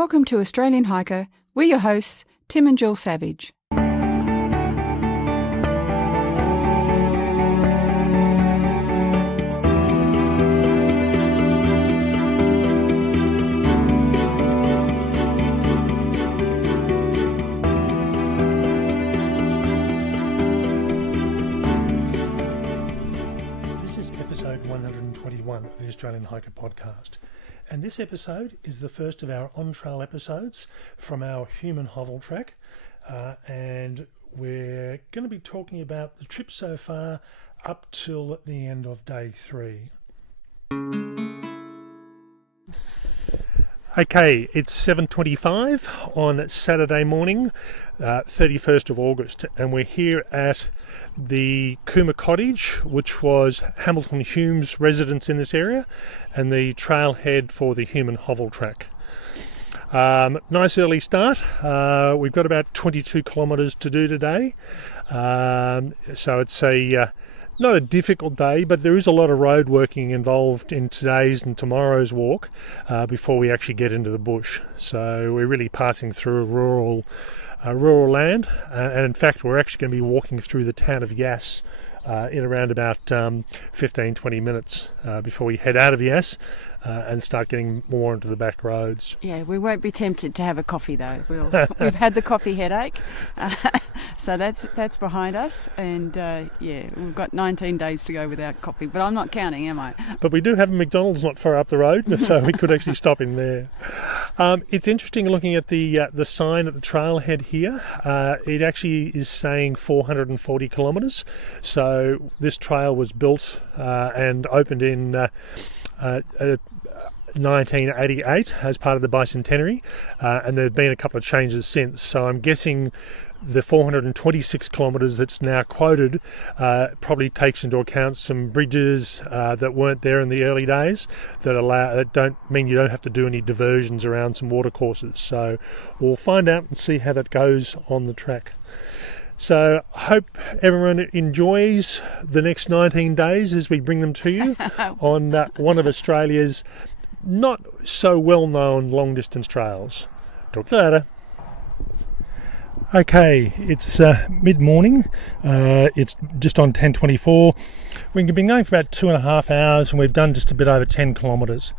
Welcome to Australian Hiker. We're your hosts, Tim and Jill Savage. This is episode 121 of the Australian Hiker podcast. And this episode is the first of our on-trail episodes from our Hume and Hovell Track. And we're going to be talking about the trip so far up till the end of day 3. Okay, it's 7:25 on Saturday morning, 31st of August, and we're here at the Cooma Cottage, which was Hamilton Hume's residence in this area, and the trailhead for the Hume and Hovell Track. Nice early start. We've got about 22 kilometres to do today, so it's not a difficult day, but there is a lot of road working involved in today's and tomorrow's walk before we actually get into the bush. So we're really passing through a rural land, and in fact we're actually going to be walking through the town of Yass in around about 15-20 minutes before we head out of Yass and start getting more into the back roads. Yeah, we won't be tempted to have a coffee though. We've had the coffee headache, so that's behind us, and we've got 19 days to go without coffee, but I'm not counting, am I? But we do have a McDonald's not far up the road, so we could actually stop in there. It's interesting looking at the sign at the trailhead here. It actually is saying 440 kilometres, so this trail was built and opened in 1988 as part of the bicentenary, and there have been a couple of changes since, so I'm guessing the 426 kilometres that's now quoted probably takes into account some bridges that weren't there in the early days that don't mean you don't have to do any diversions around some watercourses. So we'll find out and see how that goes on the track. So I hope everyone enjoys the next 19 days as we bring them to you on one of Australia's not so well-known long-distance trails. Talk to you later. Okay, it's mid-morning. It's just on 10:24. We've been going for about 2.5 hours, and we've done just a bit over 10 kilometres.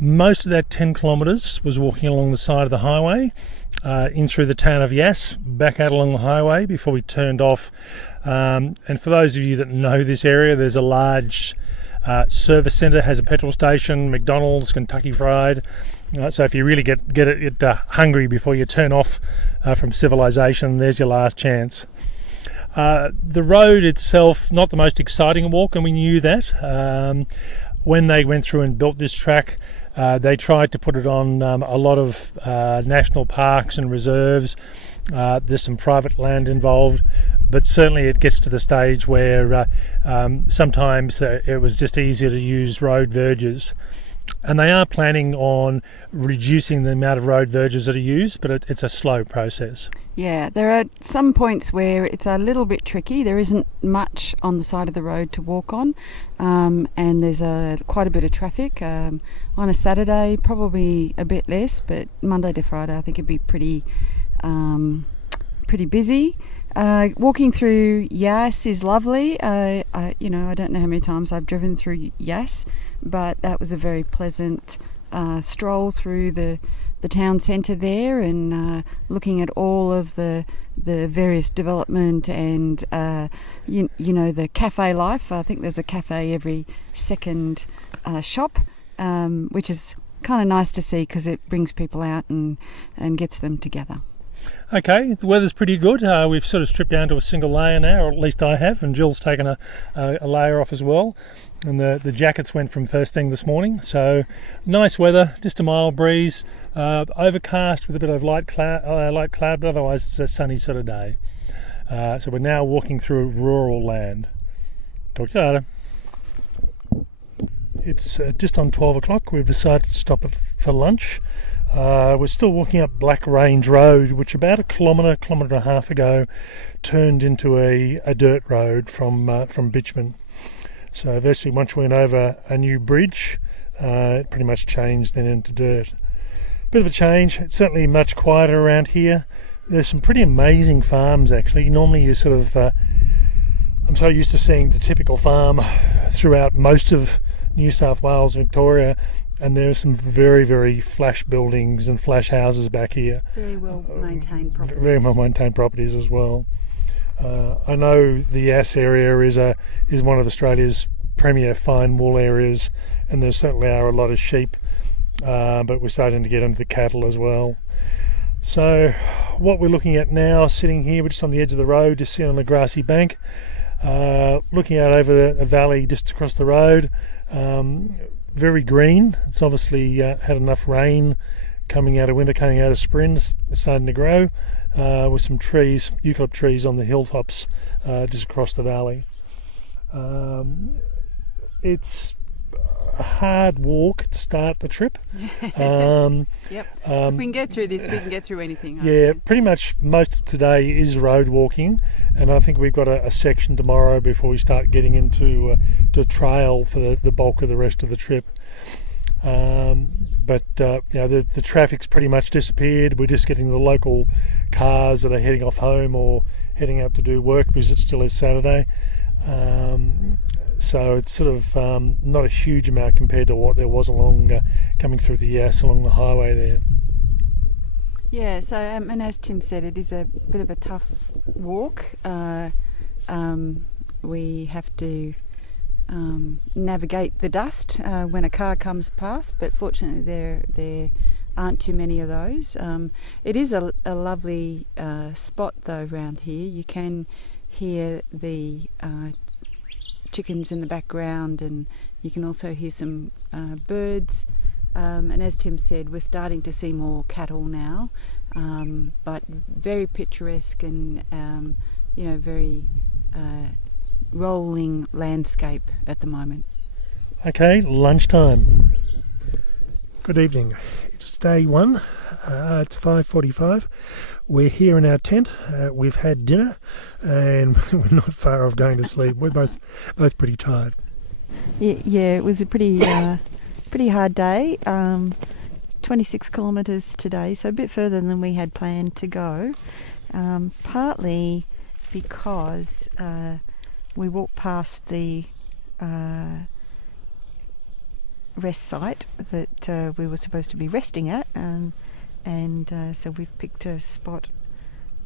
Most of that 10 kilometres was walking along the side of the highway, in through the town of Yass, back out along the highway before we turned off. And for those of you that know this area, there's a large service centre, has a petrol station, McDonald's, Kentucky Fried. So if you really get hungry before you turn off from civilization, there's your last chance. The road itself, not the most exciting walk, and we knew that. When they went through and built this track, they tried to put it on a lot of national parks and reserves. There's some private land involved, but certainly it gets to the stage where sometimes it was just easier to use road verges. And they are planning on reducing the amount of road verges that are used, but it's a slow process. Yeah, there are some points where it's a little bit tricky. There isn't much on the side of the road to walk on, and there's quite a bit of traffic. On a Saturday, probably a bit less, but Monday to Friday I think it'd be pretty busy. Walking through Yass is lovely. I don't know how many times I've driven through Yass, but that was a very pleasant stroll through the town centre there, and looking at all of the various development and the cafe life. I think there's a cafe every second shop, which is kind of nice to see because it brings people out and gets them together. Okay, the weather's pretty good. We've sort of stripped down to a single layer now, or at least I have, and Jill's taken a layer off as well. And the jackets went from first thing this morning. So nice weather, just a mild breeze, overcast with a bit of light cloud, but otherwise it's a sunny sort of day. So we're now walking through rural land. Talk to you later. It's just on 12 o'clock. We've decided to stop for lunch. We're still walking up Black Range Road, which about a kilometre and a half ago turned into a dirt road from bitumen. So virtually once we went over a new bridge, it pretty much changed then into dirt. Bit of a change. It's certainly much quieter around here. There's some pretty amazing farms actually. Normally you sort of, I'm so used to seeing the typical farm throughout most of New South Wales, Victoria, and there are some very, very flash buildings and flash houses back here. Very well maintained properties. Very well maintained properties as well. I know the Yass area is one of Australia's premier fine wool areas, and there certainly are a lot of sheep, but we're starting to get into the cattle as well. So what we're looking at now, sitting here, we're just on the edge of the road, just sitting on a grassy bank, looking out over a valley just across the road. Very green. It's obviously had enough rain coming out of winter, coming out of spring. It's starting to grow with some trees, eucalypt trees on the hilltops just across the valley. It's a hard walk to start the trip. Yep. If we can get through this, we can get through anything. Yeah, pretty much most of today is road walking, and I think we've got a section tomorrow before we start getting into to trail for the bulk of the rest of the trip. But the traffic's pretty much disappeared. We're just getting the local cars that are heading off home or heading out to do work because it still is Saturday. So it's sort of not a huge amount compared to what there was along coming through the Yass along the highway there. Yeah, so and as Tim said, it is a bit of a tough walk. We have to navigate the dust when a car comes past, but fortunately there aren't too many of those. It is a lovely spot though around here. You can hear the chickens in the background, and you can also hear some birds. And as Tim said, we're starting to see more cattle now, but very picturesque and very rolling landscape at the moment. Okay, lunchtime. Good evening. It's day one. It's 5:45. We're here in our tent. We've had dinner, and we're not far off going to sleep. We're both pretty tired. Yeah, it was a pretty hard day. 26 kilometres today, so a bit further than we had planned to go. Partly because we walked past the rest site that we were supposed to be resting at, and so we've picked a spot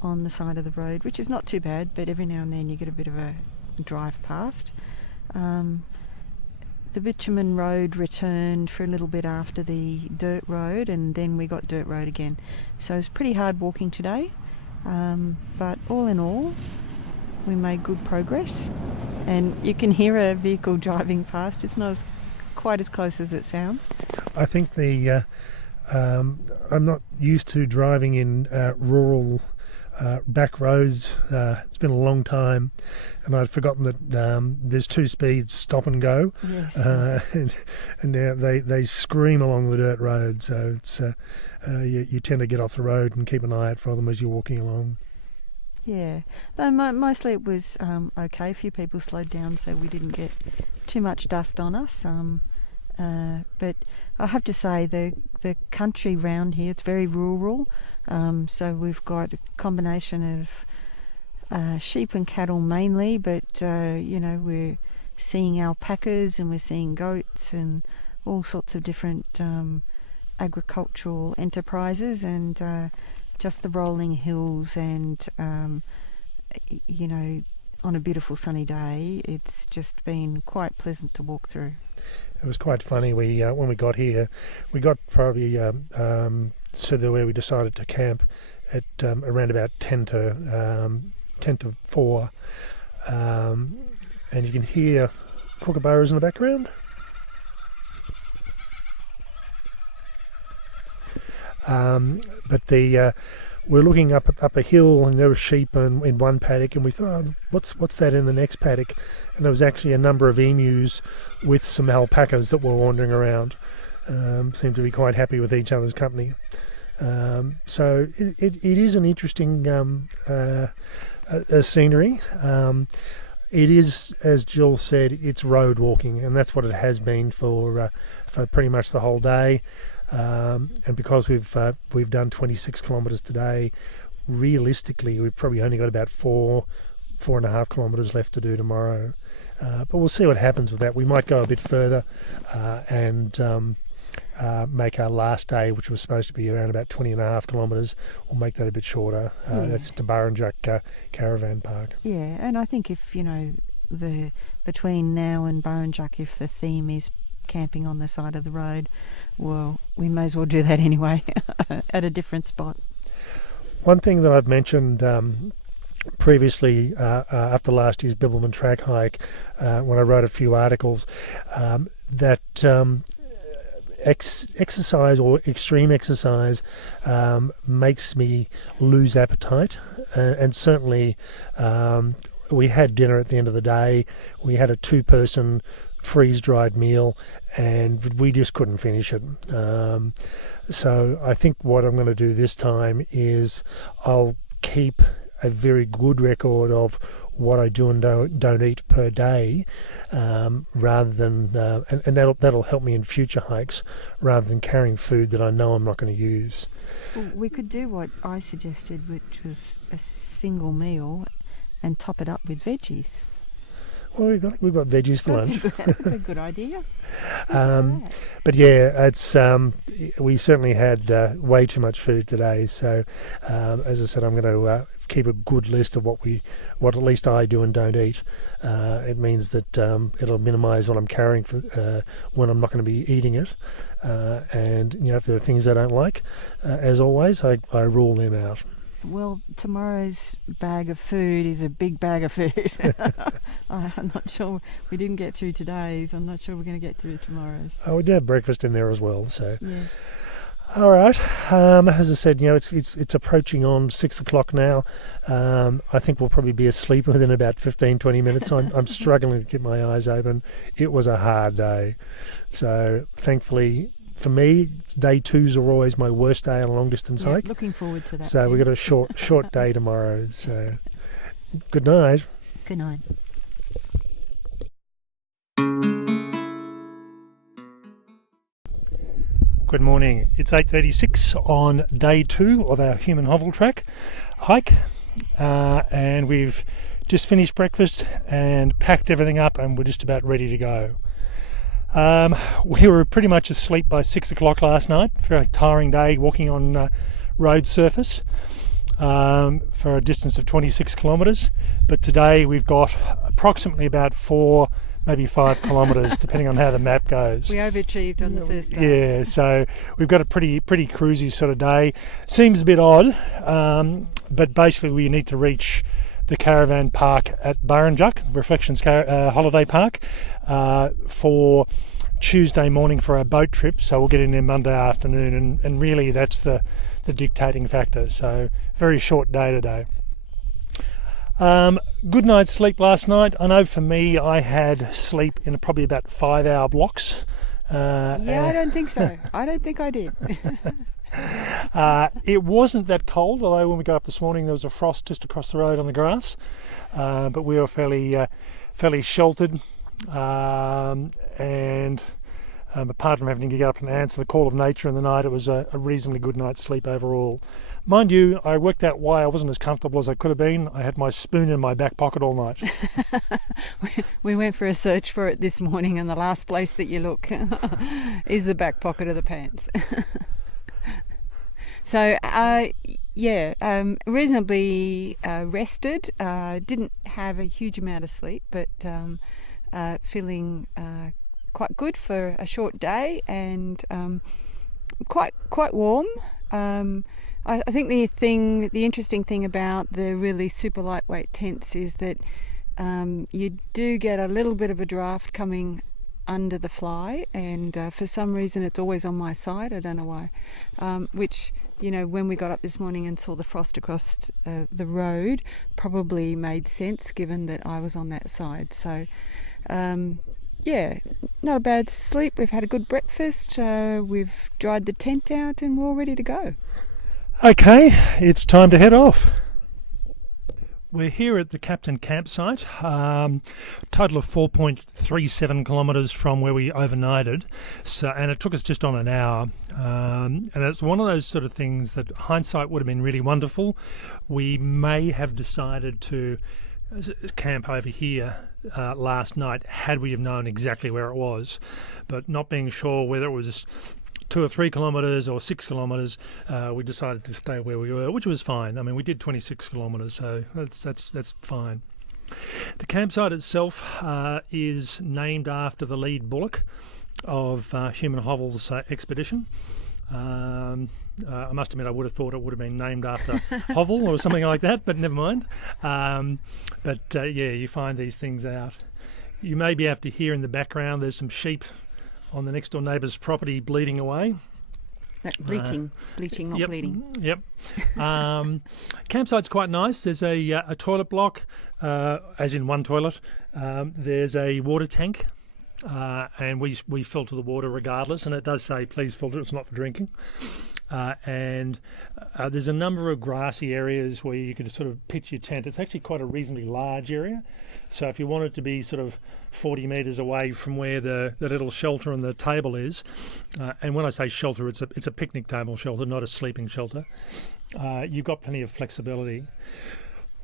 on the side of the road, which is not too bad, but every now and then you get a bit of a drive past. The bitumen road returned for a little bit after the dirt road, and then we got dirt road again. So it was pretty hard walking today, but all in all, we made good progress. And you can hear a vehicle driving past. It's not quite as close as it sounds. I think I'm not used to driving in rural back roads. It's been a long time, and I'd forgotten that there's two speeds, stop and go. Yes. And now they scream along the dirt road, so it's you tend to get off the road and keep an eye out for them as you're walking along. Yeah, though mostly it was okay. A few people slowed down, so we didn't get too much dust on us. But I have to say the country round here, it's very rural. So we've got a combination of sheep and cattle mainly, but we're seeing alpacas and we're seeing goats and all sorts of different agricultural enterprises, and just the rolling hills, and on a beautiful sunny day, it's just been quite pleasant to walk through. It was quite funny. We when we got here, we got probably to where we decided to camp at around about 10 to 4, and you can hear kookaburras in the background. But we're looking up a hill, and there were sheep in one paddock, and we thought, oh, what's that in the next paddock? And there was actually a number of emus with some alpacas that were wandering around. Seemed to be quite happy with each other's company. So it is an interesting scenery. It is, as Jill said, it's road walking, and that's what it has been for pretty much the whole day. and because we've done 26 kilometres today, realistically we've probably only got about 4.5 kilometres left to do tomorrow. But we'll see what happens with that. We might go a bit further and make our last day, which was supposed to be around about 20.5 kilometres, we'll make that a bit shorter. That's to Burrinjuck Caravan Park. Yeah, and I think if, between now and Burrinjuck, if the theme is camping on the side of the road, well, we may as well do that anyway at a different spot. One thing that I've mentioned previously after last year's Bibbulmun track hike, when I wrote a few articles, that exercise or extreme exercise makes me lose appetite, and certainly we had dinner at the end of the day. We had a 2-person freeze-dried meal and we just couldn't finish it. So I think what I'm going to do this time is I'll keep a very good record of what I do and don't eat per day, rather than and that'll help me in future hikes, rather than carrying food that I know I'm not going to use. Well, we could do what I suggested, which was a single meal and top it up with veggies. Well, we've got veggies for lunch. That's a good idea. But yeah, it's we certainly had way too much food today. So as I said, I'm going to keep a good list of what at least I do and don't eat. It means that it'll minimise what I'm carrying for when I'm not going to be eating it. And if there are things I don't like, as always, I rule them out. Well, tomorrow's bag of food is a big bag of food. I'm not sure. We didn't get through today's. I'm not sure we're going to get through tomorrow's. Oh, we do have breakfast in there as well. So yes. All right. As I said, it's approaching on 6 o'clock now. I think we'll probably be asleep within about 15-20 minutes. I'm struggling to keep my eyes open. It was a hard day. So thankfully, for me, day 2s are always my worst day on a long distance hike. Looking forward to that. So we've got a short day tomorrow. So good night. Good night. Good morning. It's 8:36 on day 2 of our Hume and Hovell Track hike, and we've just finished breakfast and packed everything up, and we're just about ready to go. We were pretty much asleep by 6 o'clock last night. Very tiring day walking on road surface for a distance of 26 kilometres. But today we've got approximately about 4, maybe 5 kilometres, depending on how the map goes. We overachieved on the first day. Yeah, so we've got a pretty cruisy sort of day. Seems a bit odd, but basically we need to reach the caravan park at Burrinjuck, Reflections Holiday Park, for Tuesday morning for our boat trip. So we'll get in there Monday afternoon, and really that's the dictating factor. So very short day today. Good night's sleep last night. I know for me, I had sleep in probably about 5-hour blocks. I don't think so. I don't think I did. It wasn't that cold, although when we got up this morning there was a frost just across the road on the grass, but we were fairly sheltered, and apart from having to get up and answer the call of nature in the night, it was a reasonably good night's sleep overall. Mind you, I worked out why I wasn't as comfortable as I could have been. I had my spoon in my back pocket all night. We went for a search for it this morning, and the last place that you look is the back pocket of the pants. So, reasonably rested. Didn't have a huge amount of sleep, but feeling quite good for a short day, and quite warm. I think the interesting thing about the really super lightweight tents is that you do get a little bit of a draft coming under the fly, and for some reason it's always on my side. I don't know why, which, when we got up this morning and saw the frost across the road, probably made sense given that I was on that side. So not a bad sleep. We've had a good breakfast, we've dried the tent out, and we're all ready to go. Okay, it's time to head off. We're here at the Captain campsite, total of 4.37 kilometres from where we overnighted, and it took us just on an hour. And it's one of those sort of things that hindsight would have been really wonderful. We may have decided to camp over here last night had we have known exactly where it was, but not being sure whether it was 2 or 3 kilometres or 6 kilometres, we decided to stay where we were, which was fine. I mean, we did 26 kilometres, so that's fine. The campsite itself is named after the lead bullock of Hume and Hovell's expedition. I must admit, I would have thought it would have been named after Hovell or something like that, but never mind. Yeah, you find these things out. You may be able to hear in the background there's some sheep on the next door neighbour's property bleeding away. Bleaching, not yep, bleeding. Yep. Campsite's quite nice. There's a toilet block, as in one toilet. There's a water tank, and we filter the water regardless, and it does say please filter, it's not for drinking. And there's a number of grassy areas where you can sort of pitch your tent. It's actually quite a reasonably large area. So if you wanted to be sort of 40 metres away from where the little shelter and the table is, and when I say shelter, it's a picnic table shelter, not a sleeping shelter, you've got plenty of flexibility.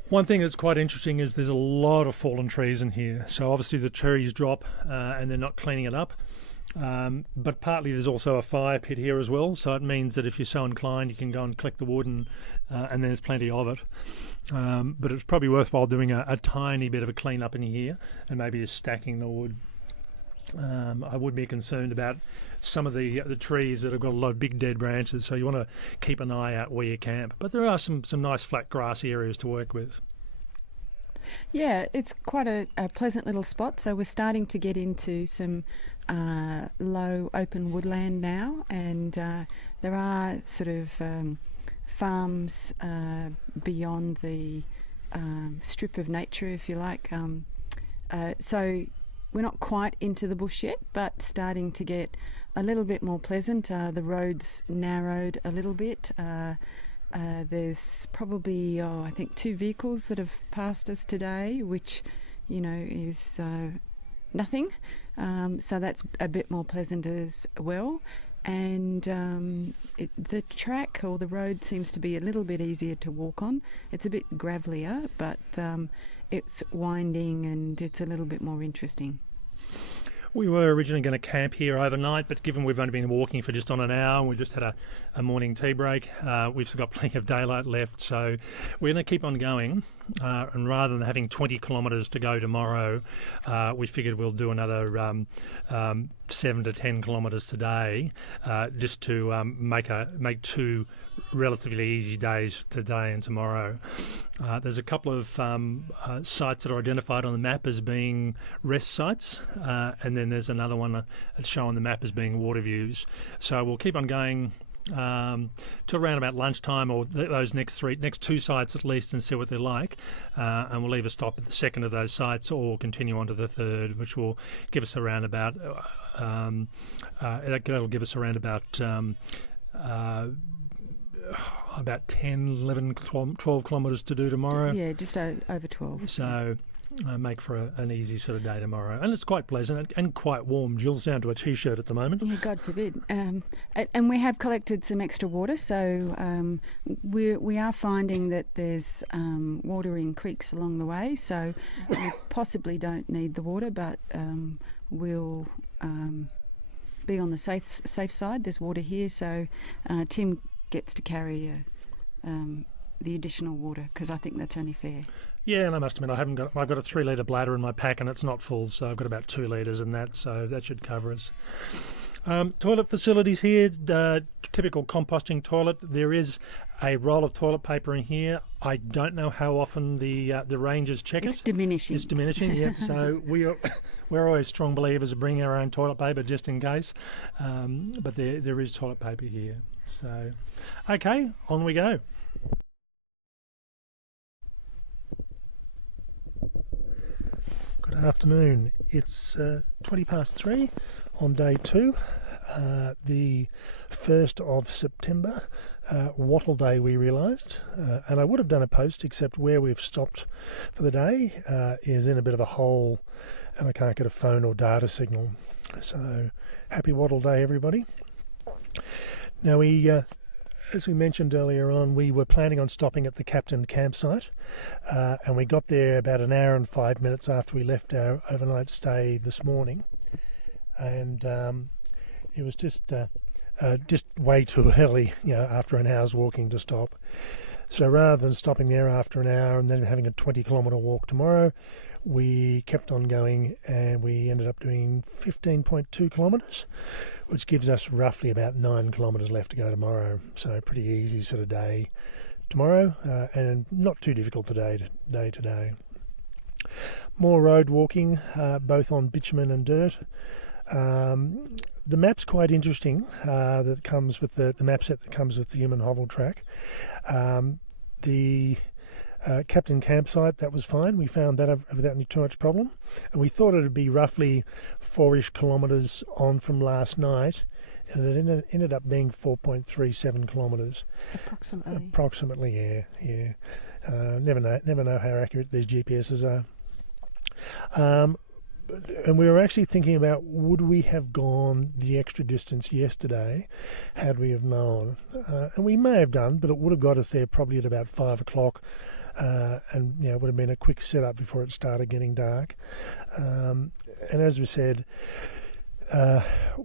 One thing that's quite interesting is there's a lot of fallen trees in here. So obviously the trees drop and they're not cleaning it up. But partly there's also a fire pit here as well, so it means that if you're so inclined you can go and collect the wood and there's plenty of it. But it's probably worthwhile doing a tiny bit of a clean up in here and maybe just stacking the wood. I would be concerned about some of the trees that have got a lot of big dead branches, so you want to keep an eye out where you camp. But there are some nice flat grassy areas to work with. Yeah, it's quite a pleasant little spot. So we're starting to get into some low open woodland now, and there are sort of farms beyond the strip of nature, if you like. So we're not quite into the bush yet, but starting to get a little bit more pleasant. The road's narrowed a little bit. There's probably, I think 2 vehicles that have passed us today, which, is nothing. So that's a bit more pleasant as well. And the track or the road seems to be a little bit easier to walk on. It's a bit gravelier, but it's winding and it's a little bit more interesting. We were originally going to camp here overnight, but given we've only been walking for just on an hour and we just had a morning tea break, we've still got plenty of daylight left, so we're going to keep on going. And rather than having 20 kilometres to go tomorrow, we figured we'll do another 7 to 10 kilometres today, just to make 2 relatively easy days today and tomorrow. There's a couple of sites that are identified on the map as being rest sites, and then there's another one that's shown on the map as being water views. So we'll keep on going to around about lunchtime, or those next 2 sites at least, and see what they're like, and we'll either stop at the second of those sites or continue on to the third, which will give us around about that'll give us around about 10, 11, 12 kilometres to do tomorrow. Yeah, just over 12. So make for an easy sort of day tomorrow. And it's quite pleasant and quite warm. Jill's down to a T-shirt at the moment. Yeah, God forbid. And we have collected some extra water, so we are finding that there's water in creeks along the way, so we possibly don't need the water, but we'll be on the safe side. There's water here, so Tim gets to carry the additional water, because I think that's only fair. Yeah, and I must admit, I've got a 3 litre bladder in my pack and it's not full, so I've got about 2 litres in that, so that should cover us. Toilet facilities here, typical composting toilet. There is a roll of toilet paper in here. I don't know how often the rangers check it. It's diminishing. It's diminishing, yeah. So we're always strong believers of bringing our own toilet paper just in case. But there is toilet paper here. So, okay, on we go. Good afternoon. It's 3:20 on day 2. the 1st of September, Wattle Day, we realised, and I would have done a post, except where we've stopped for the day is in a bit of a hole and I can't get a phone or data signal. So happy Wattle Day, everybody. Now, as we mentioned earlier on, we were planning on stopping at the Captain campsite, and we got there about an hour and 5 minutes after we left our overnight stay this morning, and it was just way too early, after an hour's walking to stop. So rather than stopping there after an hour and then having a 20-kilometre walk tomorrow, we kept on going and we ended up doing 15.2 kilometres, which gives us roughly about 9 kilometres left to go tomorrow. So pretty easy sort of day tomorrow, and not too difficult day today. More road walking, both on bitumen and dirt. The map's quite interesting, that comes with the map set that comes with the Hume and Hovell Track. The Captain campsite, that was fine. We found that without any too much problem. And we thought it would be roughly 4-ish kilometres on from last night, and it ended up being 4.37 kilometres. Approximately, yeah. Never know how accurate these GPSs are. And we were actually thinking about, would we have gone the extra distance yesterday had we have known? And we may have done, but it would have got us there probably at about 5 o'clock, and it would have been a quick setup before it started getting dark. And as we said,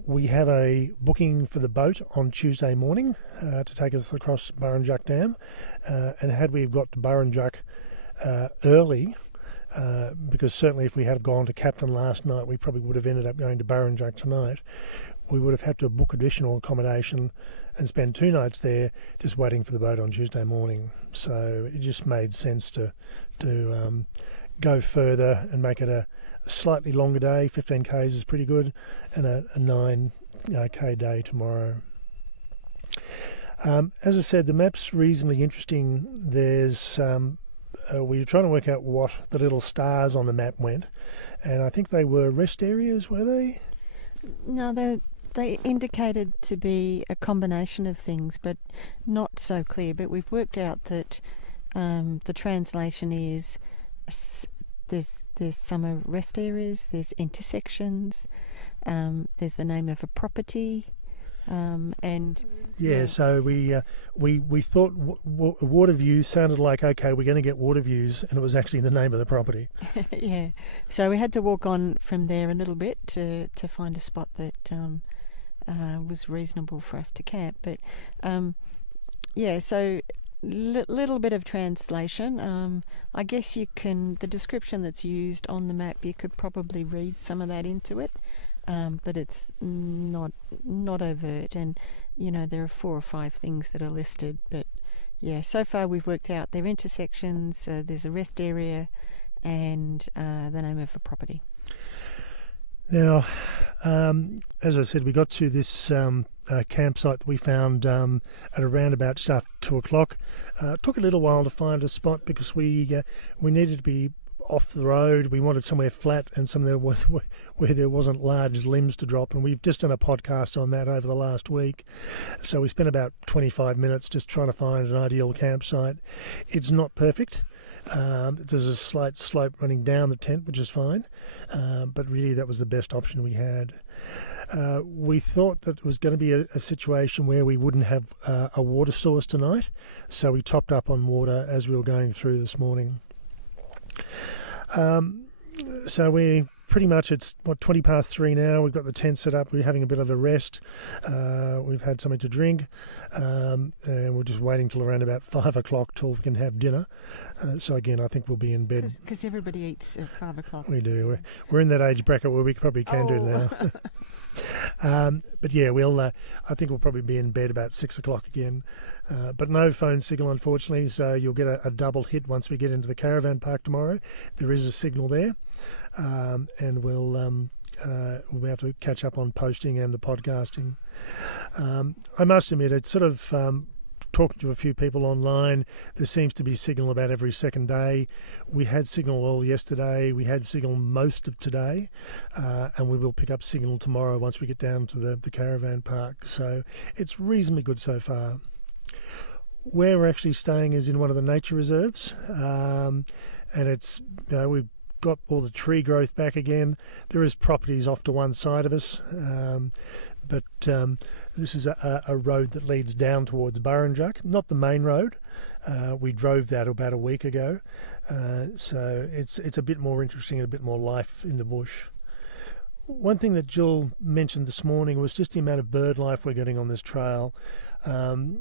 we have a booking for the boat on Tuesday morning to take us across Burrinjuck Dam, and had we got to Burrinjuck early, because certainly if we had gone to Captain last night, we probably would have ended up going to Burrinjuck tonight. We would have had to book additional accommodation and spend 2 nights there just waiting for the boat on Tuesday morning. So it just made sense to go further and make it a slightly longer day. 15 k's is pretty good, and a 9k day tomorrow. As I said, the map's reasonably interesting. There's we were trying to work out what the little stars on the map went, and I think they were rest areas, were they? No, they indicated to be a combination of things, but not so clear. But we've worked out that the translation is there's some rest areas, there's intersections, there's the name of a property. So we thought water views sounded like, okay, we're going to get water views, and it was actually the name of the property. Yeah, so we had to walk on from there a little bit to find a spot that was reasonable for us to camp. But so little bit of translation. I guess you can, the description that's used on the map, you could probably read some of that into it. But it's not overt, and there are 4 or 5 things that are listed. But so far we've worked out they're intersections. There's a rest area, and the name of a property. Now, as I said, we got to this campsite that we found at around about just after 2 o'clock. Took a little while to find a spot because we needed to be off the road. We wanted somewhere flat and somewhere where there wasn't large limbs to drop, and we've just done a podcast on that over the last week. So we spent about 25 minutes just trying to find an ideal campsite. It's not perfect. There's a slight slope running down the tent, which is fine, but really that was the best option we had. We thought that it was going to be a situation where we wouldn't have a water source tonight, so we topped up on water as we were going through this morning. So we pretty much, it's 20 past 3 now. We've got the tent set up. We're having a bit of a rest. We've had something to drink, and we're just waiting till around about 5 o'clock till we can have dinner. So again, I think we'll be in bed. Because everybody eats at 5 o'clock. We do. We're in that age bracket where we probably can do now. But yeah, I think we'll probably be in bed about 6 o'clock again. But no phone signal, unfortunately, so you'll get a double hit once we get into the caravan park tomorrow. There is a signal there, and we'll be able to catch up on posting and the podcasting. I must admit, it's sort of talking to a few people online, there seems to be signal about every second day. We had signal all yesterday, we had signal most of today, and we will pick up signal tomorrow once we get down to the caravan park. So it's reasonably good so far. Where we're actually staying is in one of the nature reserves, and it's we've got all the tree growth back again. There is properties off to one side of us, but this is a road that leads down towards Burrinjuck, not the main road. We drove that about a week ago, so it's a bit more interesting and a bit more life in the bush. One thing that Jill mentioned this morning was just the amount of bird life we're getting on this trail.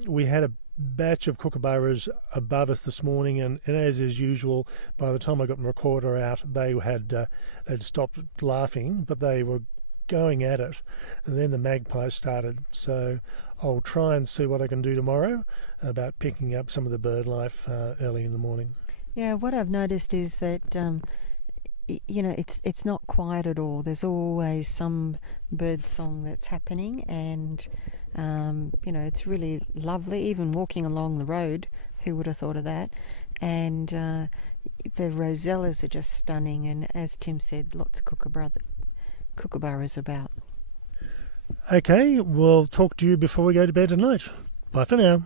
We had a batch of kookaburras above us this morning, and as is usual, by the time I got my recorder out, they had stopped laughing, but they were going at it, and then the magpies started. So I'll try and see what I can do tomorrow about picking up some of the bird life early in the morning. Yeah, what I've noticed is that it's not quiet at all. There's always some bird song that's happening, and it's really lovely. Even walking along the road, who would have thought of that? And the rosellas are just stunning, and as Tim said, lots of kookaburras about. Okay, we'll talk to you before we go to bed tonight. Bye for now.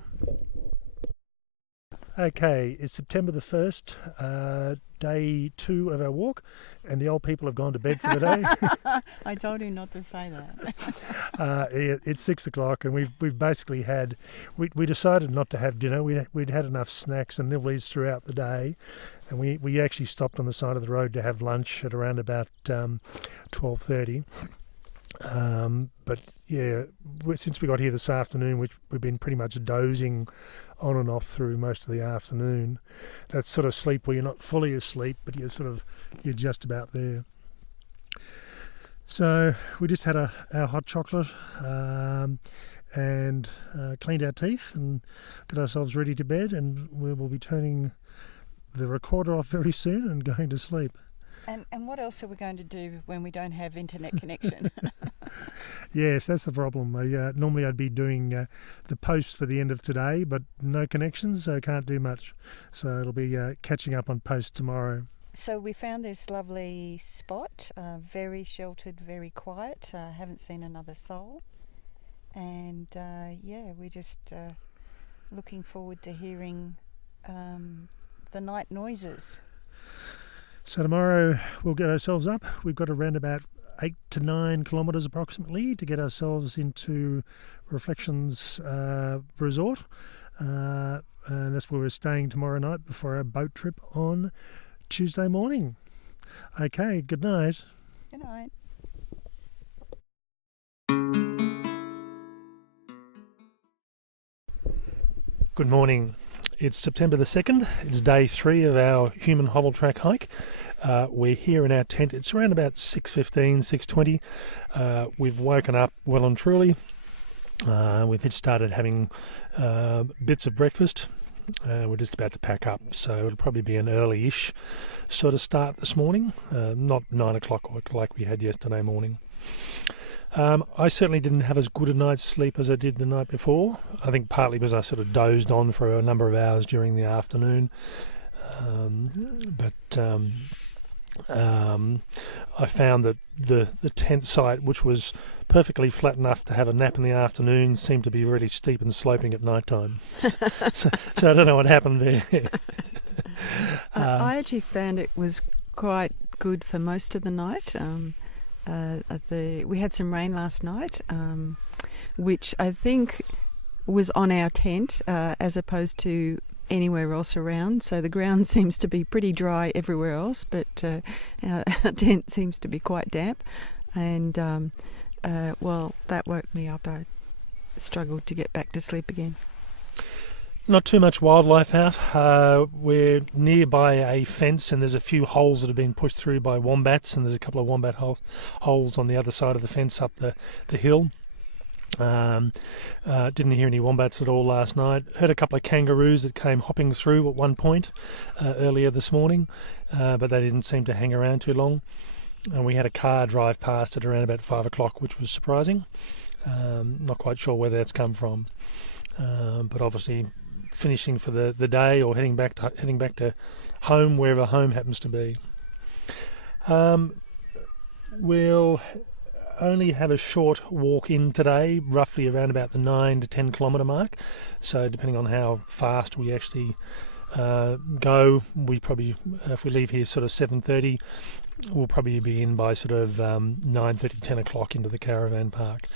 Okay, it's September the 1st, day 2 of our walk, and the old people have gone to bed for the day. I told you not to say that. It's 6 o'clock, and we've basically had. We decided not to have dinner. We'd had enough snacks and nibblies throughout the day, and we actually stopped on the side of the road to have lunch at around about 12:30. But yeah, since we got here this afternoon, we've been pretty much dozing on and off through most of the afternoon. That sort of sleep where you're not fully asleep, but you're just about there. So we just had our hot chocolate and cleaned our teeth and got ourselves ready to bed, and we will be turning the recorder off very soon and going to sleep. And what else are we going to do when we don't have internet connection? Yes, that's the problem. Normally I'd be doing the post for the end of today, but no connections, so can't do much. So it'll be catching up on post tomorrow. So we found this lovely spot, very sheltered, very quiet. Haven't seen another soul. And we're just looking forward to hearing the night noises. So tomorrow we'll get ourselves up. We've got around about 8 to 9 kilometres approximately to get ourselves into Reflections Resort. And that's where we're staying tomorrow night before our boat trip on Tuesday morning. Okay, good night. Good night. Good morning. It's September the 2nd. It's day 3 of our Hume and Hovell Track hike. We're here in our tent. It's around about 6:15, 6:20. We've woken up well and truly. We've started having bits of breakfast. We're just about to pack up, so it'll probably be an early-ish sort of start this morning, not 9 o'clock like we had yesterday morning. I certainly didn't have as good a night's sleep as I did the night before. I think partly because I sort of dozed on for a number of hours during the afternoon. I found that the tent site, which was perfectly flat enough to have a nap in the afternoon, seemed to be really steep and sloping at night time. so I don't know what happened there. I actually found it was quite good for most of the night. We had some rain last night, which I think was on our tent as opposed to anywhere else around. So the ground seems to be pretty dry everywhere else, but our tent seems to be quite damp. And that woke me up. I struggled to get back to sleep again. Not too much wildlife out. We're nearby a fence, and there's a few holes that have been pushed through by wombats, and there's a couple of wombat holes on the other side of the fence up the hill. Didn't hear any wombats at all last night. Heard a couple of kangaroos that came hopping through at one point earlier this morning, but they didn't seem to hang around too long. And we had a car drive past at around about 5 o'clock, which was surprising. Not quite sure where that's come from. but obviously finishing for the day or heading back to home, wherever home happens to be. We'll only have a short walk in today, roughly around about the 9 to 10 kilometre mark. So depending on how fast we actually go, we probably, if we leave here sort of 7:30, we'll probably be in by sort of 9:30, 10 o'clock into the caravan park.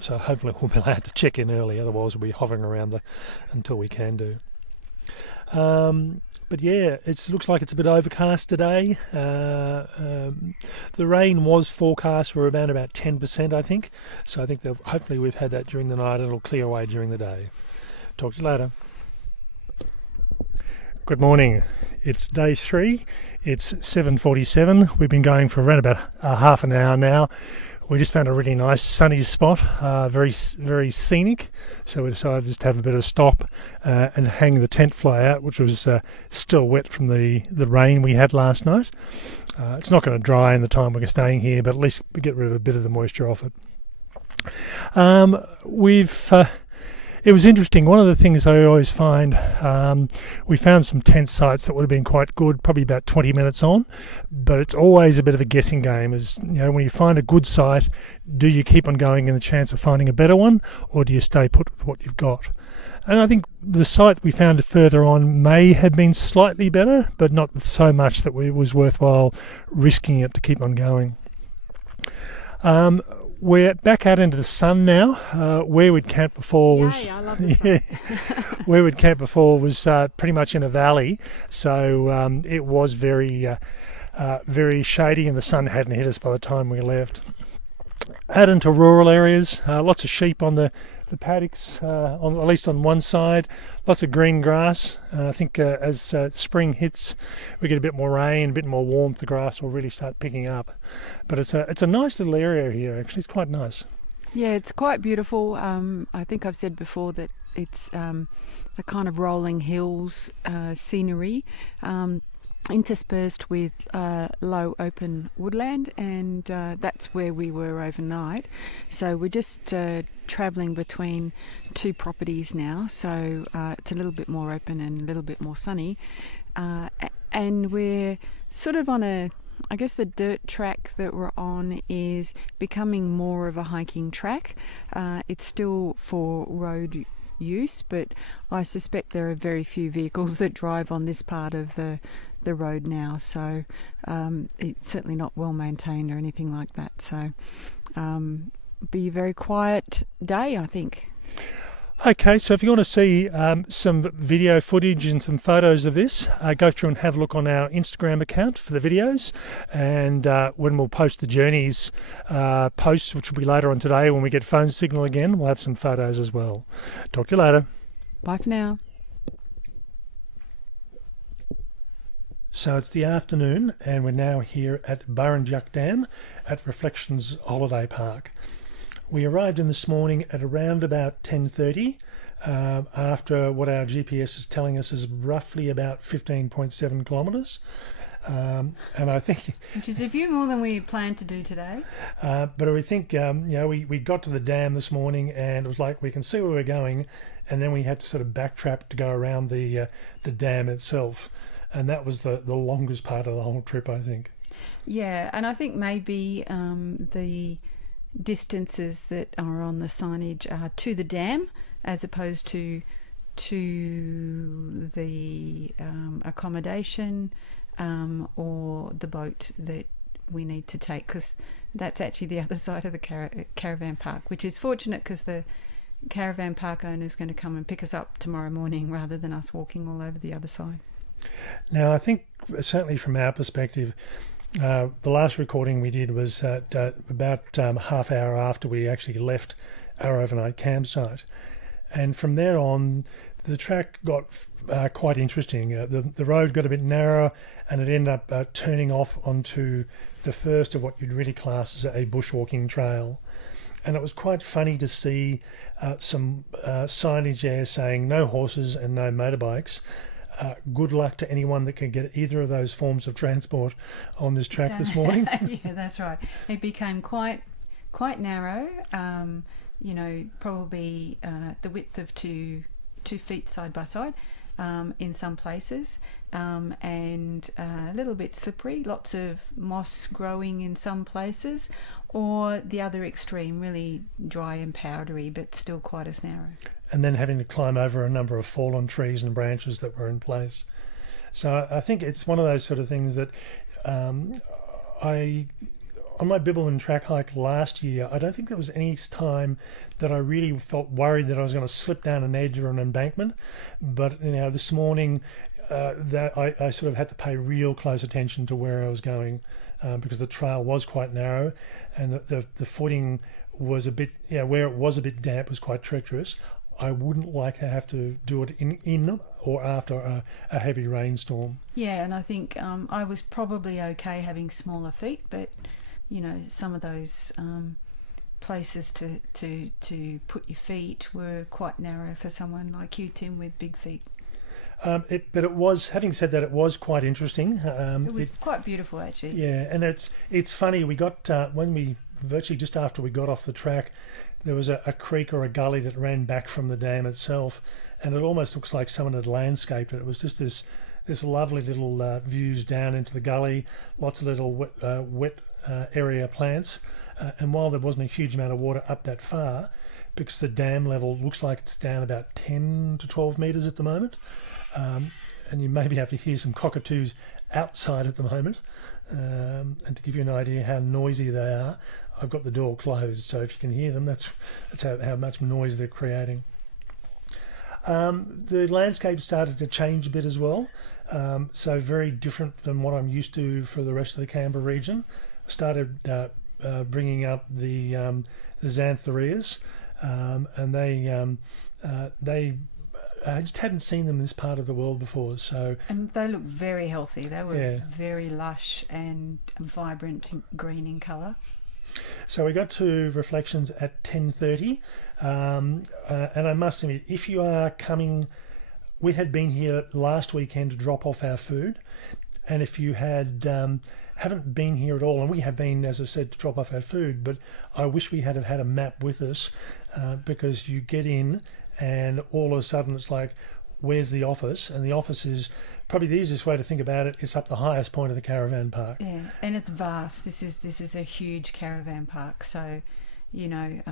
So hopefully we'll be allowed to check in early, otherwise we'll be hovering around until we can do. But yeah, it looks like it's a bit overcast today. The rain was forecast for around about 10%, I think. So I think that hopefully we've had that during the night and it'll clear away during the day. Talk to you later. Good morning. It's day 3. It's 7:47. We've been going for around about half an hour now. We just found a really nice sunny spot, very scenic. So we decided just to have a bit of a stop and hang the tent fly out, which was still wet from the rain we had last night. It's not going to dry in the time we're staying here, but at least we get rid of a bit of the moisture off it. It was interesting. One of the things I always find, we found some tent sites that would have been quite good, probably about 20 minutes on, but it's always a bit of a guessing game. As you know, when you find a good site, do you keep on going in the chance of finding a better one, or do you stay put with what you've got? And I think the site we found further on may have been slightly better, but not so much that it was worthwhile risking it to keep on going. We're back out into the sun now. Where we'd camped before was I love the sun. where we'd camped before was pretty much in a valley, so it was very shady, and the sun hadn't hit us by the time we left. Out into rural areas, lots of sheep on the paddocks, at least on one side, lots of green grass. I think as spring hits, we get a bit more rain, a bit more warmth, the grass will really start picking up. But it's a nice little area here, actually. It's quite nice. Yeah, it's quite beautiful. I think I've said before that it's a kind of rolling hills scenery, interspersed with low open woodland, and that's where we were overnight. So we're just travelling between two properties now, so it's a little bit more open and a little bit more sunny, and we're sort of on I guess the dirt track that we're on is becoming more of a hiking track. It's still for road use, but I suspect there are very few vehicles that drive on this part of the road now, so it's certainly not well maintained or anything like that. So be a very quiet day, I think. Okay, so if you want to see some video footage and some photos of this, go through and have a look on our Instagram account for the videos, and when we'll post the journeys posts, which will be later on today when we get phone signal again, we'll have some photos as well. Talk to you later. Bye for now. So it's the afternoon, and we're now here at Burrinjuck Dam at Reflections Holiday Park. We arrived in this morning at around about 10:30, after what our GPS is telling us is roughly about 15.7 kilometres. And I think, which is a few more than we planned to do today. But I think we got to the dam this morning, and it was like we can see where we're going, and then we had to sort of backtrack to go around the dam itself, and that was the longest part of the whole trip, I think. Yeah, and I think maybe the distances that are on the signage are to the dam as opposed to the accommodation or the boat that we need to take, because that's actually the other side of the caravan park, which is fortunate because the caravan park owner is going to come and pick us up tomorrow morning rather than us walking all over the other side. Now, I think certainly from our perspective, the last recording we did was about half hour after we actually left our overnight campsite, and from there on the track got quite interesting. The road got a bit narrower, and it ended up turning off onto the first of what you'd really class as a bushwalking trail. And it was quite funny to see some signage there saying no horses and no motorbikes. Good luck to anyone that can get either of those forms of transport on this track this morning. Yeah, that's right. It became quite narrow. probably the width of 2 feet side by side in some places, and a little bit slippery, lots of moss growing in some places, or the other extreme, really dry and powdery, but still quite as narrow. And then having to climb over a number of fallen trees and branches that were in place. So I think it's one of those sort of things that on my Bibbulmun track hike last year, I don't think there was any time that I really felt worried that I was going to slip down an edge or an embankment. But this morning, that I sort of had to pay real close attention to where I was going because the trail was quite narrow, and the footing was a bit, where it was a bit damp, was quite treacherous. I wouldn't like to have to do it in or after a heavy rainstorm. Yeah, and I think I was probably okay having smaller feet, but some of those places to put your feet were quite narrow for someone like you, Tim, with big feet. But it was, having said that, it was quite interesting. It was quite beautiful, actually. Yeah, and it's funny. We got virtually just after we got off the track, there was a creek or a gully that ran back from the dam itself, and it almost looks like someone had landscaped it. It was just this lovely little views down into the gully, lots of little wet area plants, and while there wasn't a huge amount of water up that far, because the dam level looks like it's down about 10 to 12 metres at the moment, and you maybe have to hear some cockatoos outside at the moment, and to give you an idea how noisy they are, I've got the door closed, so if you can hear them, that's how much noise they're creating. The landscape started to change a bit as well, so very different than what I'm used to for the rest of the Canberra region. I started bringing up the xanthorrhoeas, and they I just hadn't seen them in this part of the world before. And they look very healthy. They were very lush and vibrant green in colour. So we got to reflections at 10:30, and I must admit, if you are coming, we had been here last weekend to drop off our food, and if you haven't been here at all, and we have been, as I said, to drop off our food, but I wish we had have had a map with us, because you get in and all of a sudden it's like, where's the office? And the office is probably the easiest way to think about it. It's up the highest point of the caravan park. Yeah, and it's vast. This is a huge caravan park. So, you don't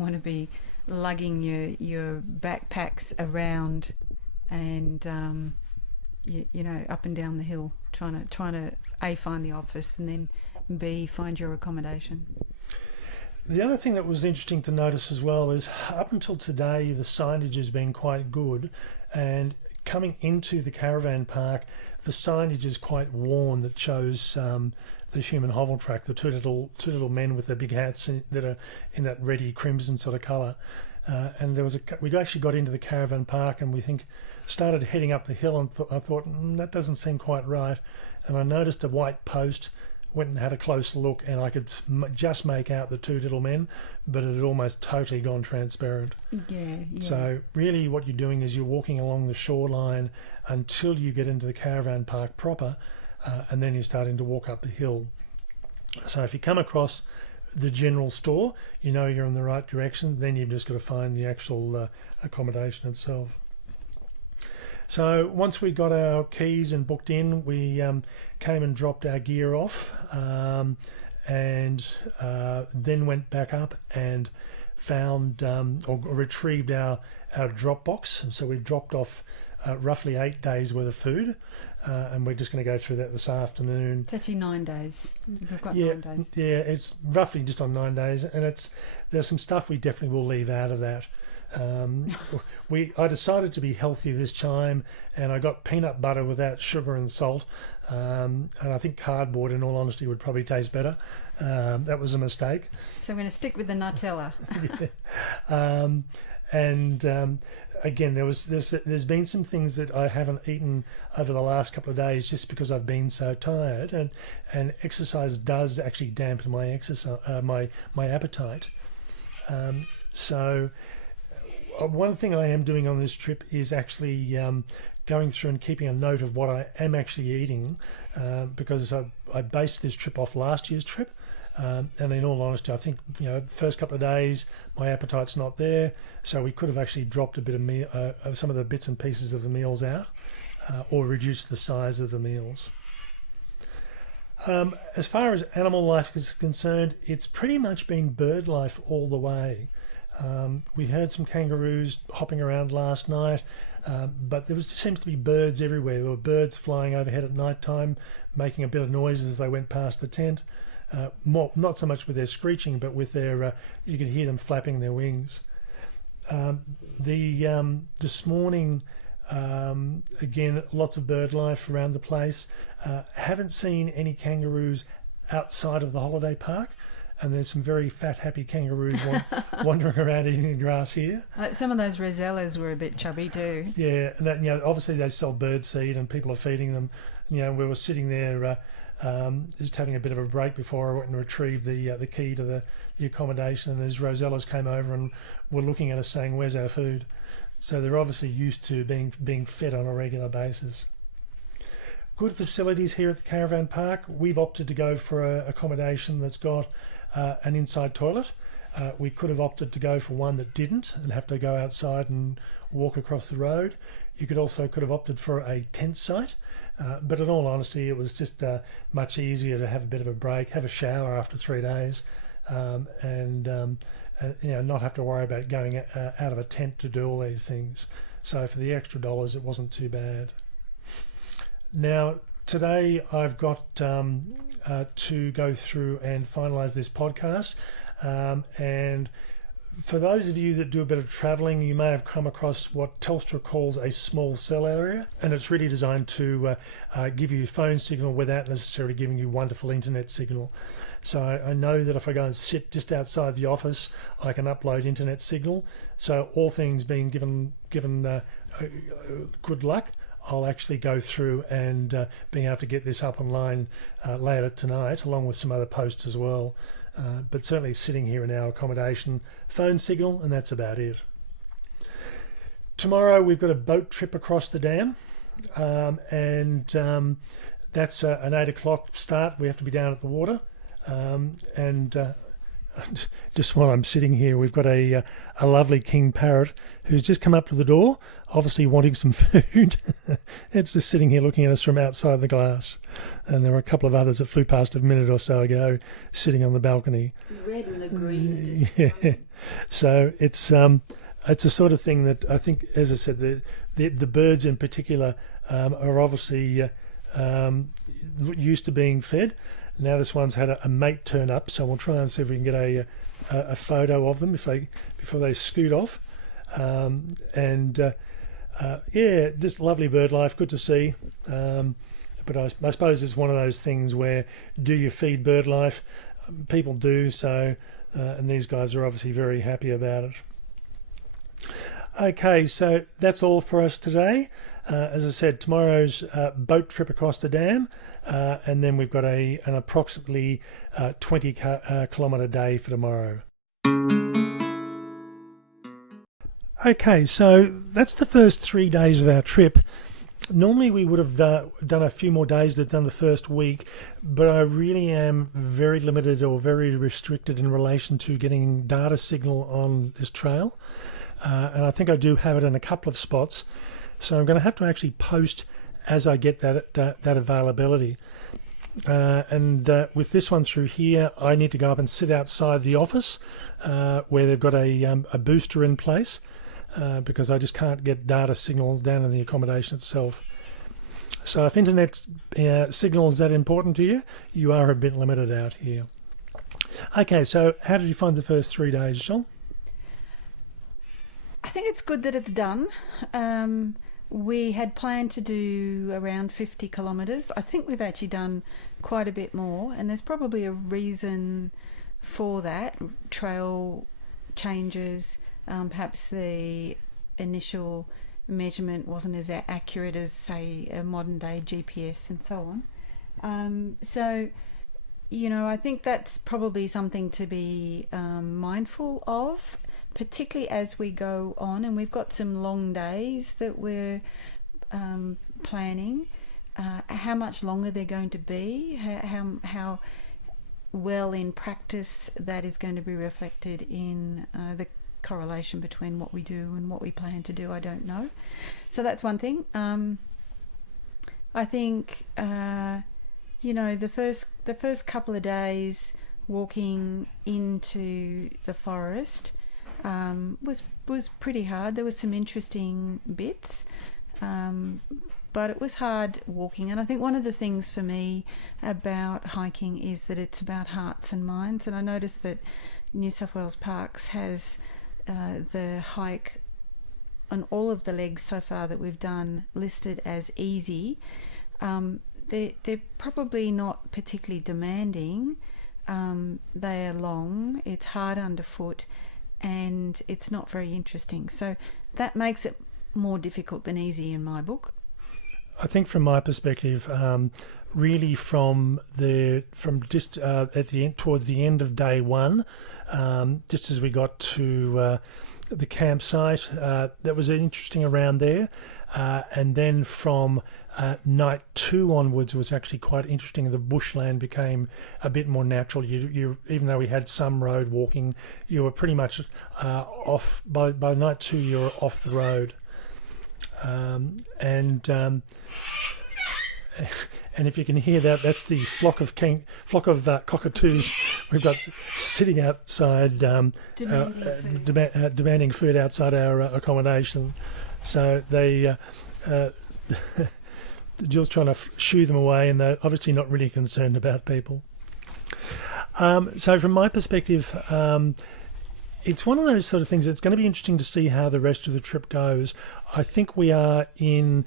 want to be lugging your backpacks around and up and down the hill, trying to A, find the office, and then B, find your accommodation. The other thing that was interesting to notice as well is up until today the signage has been quite good, and coming into the caravan park the signage is quite worn that shows the Hume and Hovell Track, the two little men with their big hats that are in that reddy crimson sort of colour. And we actually got into the caravan park and started heading up the hill, and I thought that doesn't seem quite right. And I noticed a white post, went and had a close look, and I could just make out the two little men, but it had almost totally gone transparent. Yeah. So really what you're doing is you're walking along the shoreline until you get into the caravan park proper, and then you're starting to walk up the hill. So if you come across the general store, you're in the right direction, then you've just got to find the actual accommodation itself. So once we got our keys and booked in, we came and dropped our gear off, and then went back up and found or retrieved our drop box. And so we dropped off roughly 8 days worth of food, and we're just going to go through that this afternoon. It's actually 9 days. We've got 9 days. Yeah, it's roughly just on 9 days, and there's some stuff we definitely will leave out of that. I decided to be healthy this time, and I got peanut butter without sugar and salt, and I think cardboard, in all honesty, would probably taste better. That was a mistake. So we're going to stick with the Nutella. Again, there's been some things that I haven't eaten over the last couple of days just because I've been so tired, and exercise does actually dampen my my appetite. So one thing I am doing on this trip is actually going through and keeping a note of what I am actually eating, because I based this trip off last year's trip, And in all honesty, I think first couple of days my appetite's not there, so we could have actually dropped a bit of some of the bits and pieces of the meals out, or reduced the size of the meals. As far as animal life is concerned, it's pretty much been bird life all the way. We heard some kangaroos hopping around last night, but there seems to be birds everywhere. There were birds flying overhead at night time, making a bit of noise as they went past the tent. Not so much with their screeching, but with their you could hear them flapping their wings. This morning, again, lots of bird life around the place. Haven't seen any kangaroos outside of the holiday park, and there's some very fat, happy kangaroos wandering around eating the grass here. Some of those rosellas were a bit chubby too. Yeah, and that, obviously they sell bird seed and people are feeding them. We were sitting there just having a bit of a break before I went and retrieved the key to the accommodation, and these rosellas came over and were looking at us saying, "Where's our food?" So they're obviously used to being fed on a regular basis. Good facilities here at the caravan park. We've opted to go for accommodation that's got an inside toilet. We could have opted to go for one that didn't and have to go outside and walk across the road. You could have opted for a tent site, but in all honesty, it was just much easier to have a bit of a break, have a shower after 3 days, and not have to worry about going out of a tent to do all these things. So for the extra dollars, it wasn't too bad. Now, today I've got to go through and finalise this podcast, and for those of you that do a bit of travelling, you may have come across what Telstra calls a small cell area, and it's really designed to give you phone signal without necessarily giving you wonderful internet signal. So I know that if I go and sit just outside the office, I can upload internet signal. So all things being given good luck, I'll actually go through and being able to get this up online later tonight, along with some other posts as well. But certainly sitting here in our accommodation, phone signal, and that's about it. Tomorrow we've got a boat trip across the dam, and that's an 8 o'clock start. We have to be down at the water, and just while I'm sitting here, we've got a lovely king parrot who's just come up to the door, obviously wanting some food. It's just sitting here looking at us from outside the glass. And there were a couple of others that flew past a minute or so ago, sitting on the balcony. The red and the green. Yeah. So it's a sort of thing that I think, as I said, the birds in particular are obviously used to being fed. Now this one's had a mate turn up, so we'll try and see if we can get a photo of them before they scoot off. Just lovely bird life, good to see. But I suppose it's one of those things where, do you feed bird life? People do, so and these guys are obviously very happy about it. Okay, so that's all for us today. As I said, tomorrow's boat trip across the dam, and then we've got an approximately 20 kilometre day for tomorrow. Okay, so that's the first 3 days of our trip. Normally we would have done a few more days to have done the first week, but I really am very limited or very restricted in relation to getting data signal on this trail. And I think I do have it in a couple of spots. So I'm going to have to actually post as I get that availability. With this one through here, I need to go up and sit outside the office where they've got a booster in place because I just can't get data signal down in the accommodation itself. So if internet signal is that important to you, you are a bit limited out here. Okay, so how did you find the first 3 days, John? I think it's good that it's done. We had planned to do around 50 kilometres. I think we've actually done quite a bit more, and there's probably a reason for that. Trail changes, perhaps the initial measurement wasn't as accurate as, say, a modern day GPS and so on. I think that's probably something to be mindful of, particularly as we go on, and we've got some long days that we're how much longer they're going to be, well in practice, that is going to be reflected in the correlation between what we do and what we plan to do. I don't know. So that's one thing. I think the first couple of days walking into the forest was pretty hard. There was some interesting bits, but it was hard walking. And I think one of the things for me about hiking is that it's about hearts and minds. And I noticed that New South Wales Parks has the hike on all of the legs so far that we've done listed as easy. They're probably not particularly demanding. They are long, it's hard underfoot, and it's not very interesting. So that makes it more difficult than easy in my book. I think from my perspective, really from just at the end, towards the end of day one, just as we got to the campsite, that was interesting around there, and then from night 2 onwards was actually quite interesting. The bushland became a bit more natural. You even though we had some road walking, you were pretty much off by night 2. You were off the road, and if you can hear that, that's the flock of cockatoos we've got sitting outside, demanding food outside our accommodation. So they, Jill's trying to shoo them away, and they're obviously not really concerned about people. So from my perspective, it's one of those sort of things that's going to be interesting to see how the rest of the trip goes. I think we are in,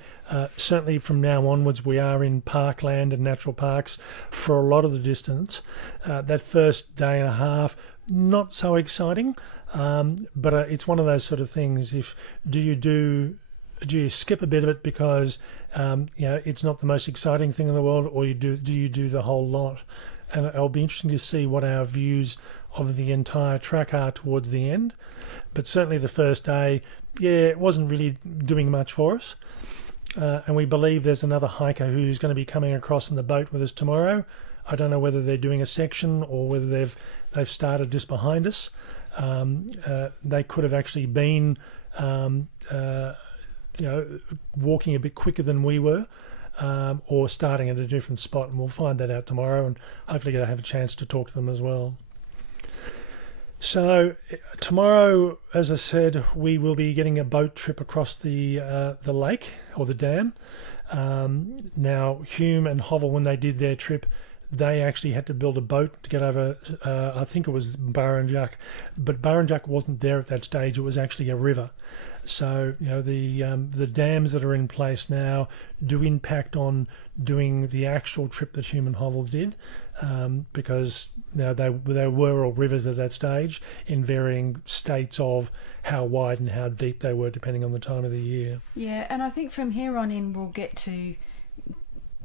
certainly from now onwards, we are in parkland and natural parks for a lot of the distance. That first day and a half, not so exciting, but it's one of those sort of things. Do you skip a bit of it because it's not the most exciting thing in the world, or do you do the whole lot? And it'll be interesting to see what our views of the entire track are towards the end. But certainly the first day, it wasn't really doing much for us. And we believe there's another hiker who's going to be coming across in the boat with us tomorrow. I don't know whether they're doing a section or whether they've started just behind us. They could have actually been walking a bit quicker than we were, or starting at a different spot, and we'll find that out tomorrow, and hopefully I'll have a chance to talk to them as well. So tomorrow, as I said, we will be getting a boat trip across the lake or the dam. Now, Hume and Hovell, when they did their trip, they actually had to build a boat to get over, I think it was Burrinjuck, but Burrinjuck wasn't there at that stage. It was actually a river. So, the dams that are in place now do impact on doing the actual trip that Hume and Hovell did, because they were all rivers at that stage in varying states of how wide and how deep they were depending on the time of the year. Yeah, and I think from here on in we'll get to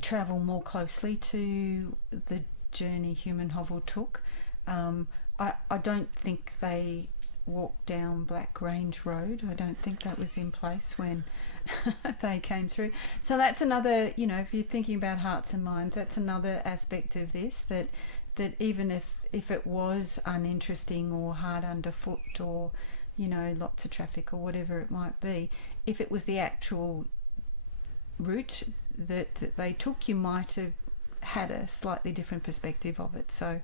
travel more closely to the journey Hume and Hovell took. I don't think they walked down Black Range Road. I don't think that was in place when they came through. So that's another, if you're thinking about hearts and minds, that's another aspect of this, that even if it was uninteresting or hard underfoot or, lots of traffic or whatever it might be, if it was the actual route that they took, you might have had a slightly different perspective of it. So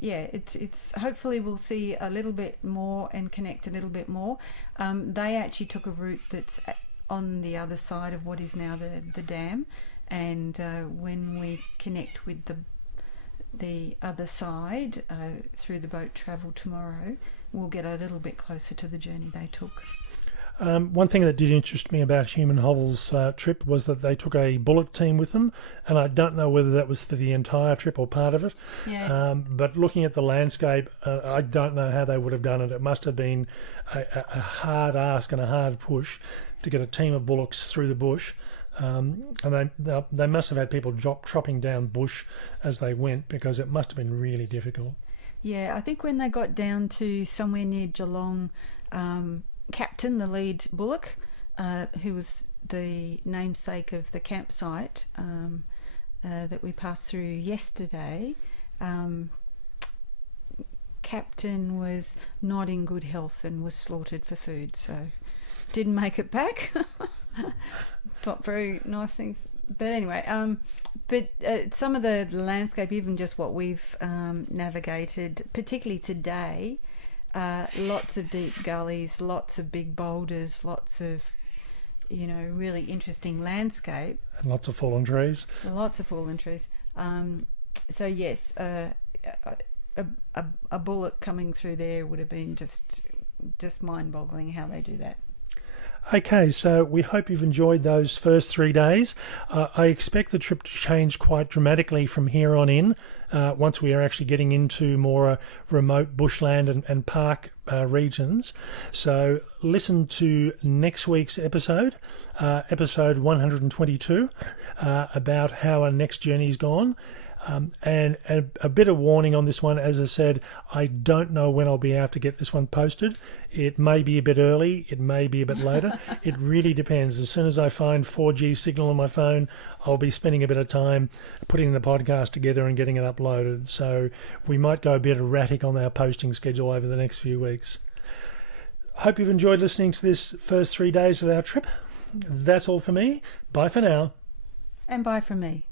it's hopefully we'll see a little bit more and connect a little bit more. They actually took a route that's on the other side of what is now the dam, and when we connect with the other side through the boat travel tomorrow, we'll get a little bit closer to the journey they took. One thing that did interest me about Hume and Hovell's trip was that they took a bullock team with them, and I don't know whether that was for the entire trip or part of it. Yeah. But looking at the landscape, I don't know how they would have done it. It must have been a hard ask and a hard push to get a team of bullocks through the bush. And they must have had people chopping down bush as they went, because it must have been really difficult. Yeah, I think when they got down to somewhere near Geelong, Captain, the lead bullock, who was the namesake of the campsite that we passed through yesterday, captain was not in good health and was slaughtered for food, so didn't make it back. Not very nice things. But anyway, some of the landscape, even just what we've navigated, particularly today, lots of deep gullies, lots of big boulders, lots of, really interesting landscape. And lots of fallen trees. Lots of fallen trees. So yes, a bullet coming through there would have been just mind-boggling how they do that. Okay, so we hope you've enjoyed those first 3 days. I expect the trip to change quite dramatically from here on in, once we are actually getting into more remote bushland and park regions. So listen to next week's episode, episode 122, about how our next journey's gone. And a bit of warning on this one, as I said, I don't know when I'll be able to get this one posted. It may be a bit early, it may be a bit later. It really depends. As soon as I find 4G signal on my phone, I'll be spending a bit of time putting the podcast together and getting it uploaded. So we might go a bit erratic on our posting schedule over the next few weeks. Hope you've enjoyed listening to this first 3 days of our trip. That's all for me. Bye for now. And bye from me.